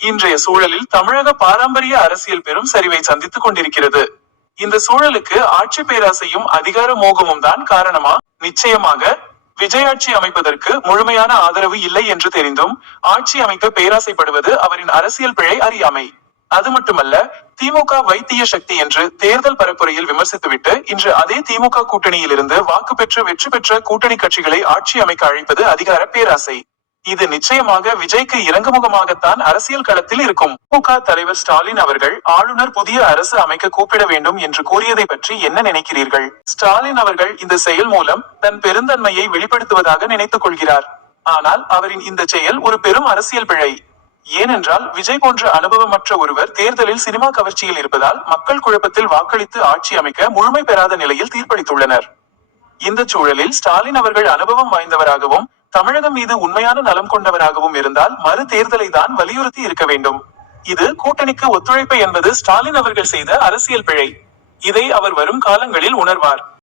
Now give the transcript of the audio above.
இன்றைய சூழலில் தமிழக பாரம்பரிய அரசியல் பெரும் சரிவை சந்தித்துக் கொண்டிருக்கிறது. இந்த சூழலுக்கு ஆட்சி பேராசையும் அதிகார மோகமும் தான் காரணமா? நிச்சயமாக. விஜயாட்சி அமைப்பதற்கு முழுமையான ஆதரவு இல்லை என்று தெரிந்தும் ஆட்சி அமைக்க பேராசைப்படுவது அவரின் அரசியல் பிழை, அறியாமை. அது மட்டுமல்ல, திமுக வைத்திய சக்தி என்று தேர்தல் பரப்புரையில் விமர்சித்துவிட்டு இன்று அதே திமுக கூட்டணியில் இருந்து வாக்கு பெற்று வெற்றி பெற்ற கூட்டணி கட்சிகளை ஆட்சி அமைக்க அழைப்பது அதிகார பேராசை. இது நிச்சயமாக விஜய்க்கு இறங்குமுகமாகத்தான் அரசியல் களத்தில் இருக்கும். திமுக தலைவர் ஸ்டாலின் அவர்கள் ஆளுநர் புதிய அரசு அமைக்க கூப்பிட வேண்டும் என்று கூறியதை பற்றி என்ன நினைக்கிறீர்கள்? ஸ்டாலின் அவர்கள் இந்த செயல் மூலம் தன் பெருந்தன்மையை வெளிப்படுத்துவதாக நினைத்துக் கொள்கிறார். ஆனால் அவரின் இந்த செயல் ஒரு பெரும் அரசியல் பிழை. ஏனென்றால் விஜய் போன்ற அனுபவமற்ற ஒருவர் தேர்தலில் சினிமா கவர்ச்சியில் இருப்பதால் மக்கள் குழப்பத்தில் வாக்களித்து ஆட்சி அமைக்க முழுமை பெறாத நிலையில் தீர்ப்பளித்துள்ளனர். இந்த சூழலில் ஸ்டாலின் அவர்கள் அனுபவம் வாய்ந்தவராகவும் தமிழகம் மீது உண்மையான நலம் கொண்டவராகவும் இருந்தால் மறு தேர்தலை தான் வலியுறுத்தி இருக்க வேண்டும். இது கூட்டணிக்கு ஒத்துழைப்பு என்பது ஸ்டாலின் அவர்கள் செய்த அரசியல் பிழை. இதை அவர் வரும் காலங்களில் உணர்வார்.